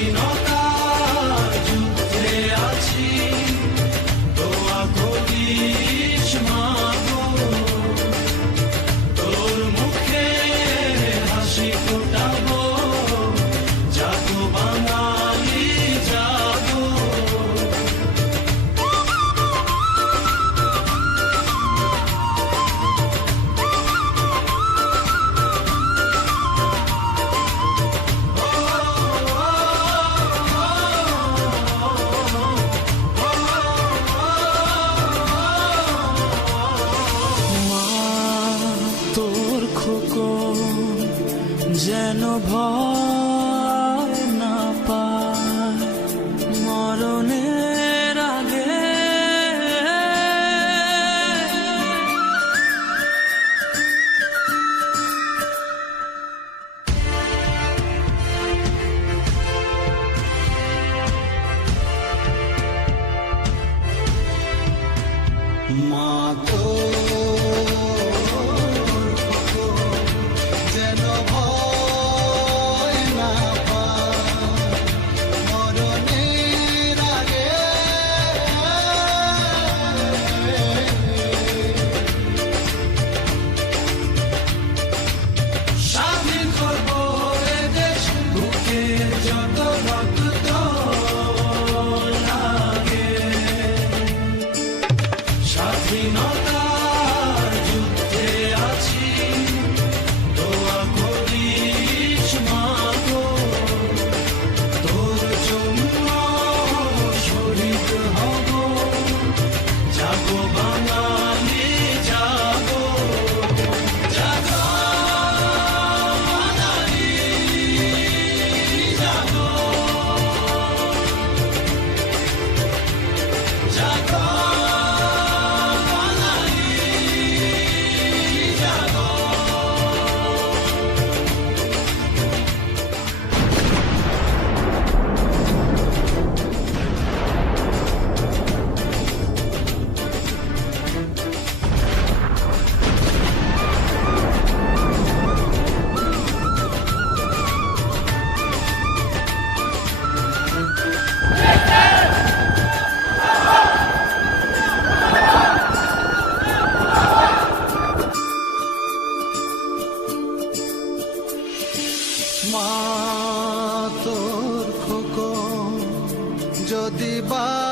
Martino. যেন ভয় না পায়। মরণের আগে। মা প্রতিবার